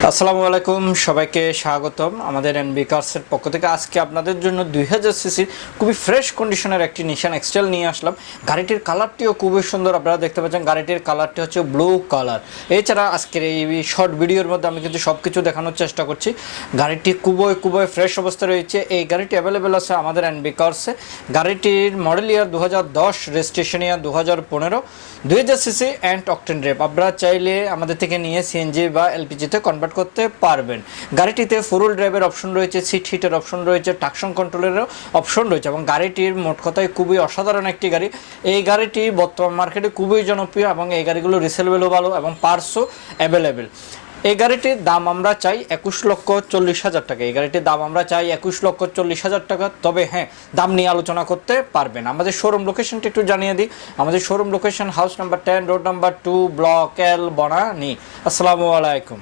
আসসালামু আলাইকুম, সবাইকে স্বাগতম আমাদের এনবি কার্সের পক্ষ থেকে। আজকে আপনাদের জন্য 2000 সিসির খুবই ফ্রেশ কন্ডিশনের একটি নিশান এক্সটেল নিয়ে আসলাম। গাড়িটির কালারটিও খুবই সুন্দর, আপনারা দেখতে পাচ্ছেন গাড়িটির কালারটি হচ্ছে ব্লু কালার। এছাড়া আজকের এই শর্ট ভিডিওর মধ্যে আমি কিন্তু সব কিছু দেখানোর চেষ্টা করছি। গাড়িটি খুবই ফ্রেশ অবস্থায় রয়েছে। এই গাড়িটি অ্যাভেলেবেল আছে আমাদের এনবি কার্সে। গাড়িটির model year 2010, registration year 2015, 2000 CC and octane rape. আপনারা চাইলে আমাদের থেকে নিয়ে সিএনজি বা এলপিজিতে কনভার্ট করতে পারবেন। গাড়িটিতে ফোর হুইল ড্রাইভের অপশন রয়েছে, সিট হিটের অপশন রয়েছে, ট্রাকশন কন্ট্রোলেরও অপশন রয়েছে এবং গাড়িটির মোট কথায় খুবই অসাধারণ একটি গাড়ি। এই গাড়িটি বর্তমান মার্কেটে খুবই জনপ্রিয় এবং এই গাড়িগুলো রিসেলেবলও ভালো এবং পার্টসও অ্যাভেলেবেল। এই গাড়িটির দাম আমরা চাই 21,40,000 টাকা। এই গাড়িটির দাম আমরা চাই 21,40,000 টাকা। তবে হ্যাঁ, দাম নিয়ে আলোচনা করতে পারবেন। আমাদের শোরুম লোকেশনটা একটু জানিয়ে দিই। আমাদের showroom location house number 10, road number 2, block এল, বনানী। আসসালামু আলাইকুম।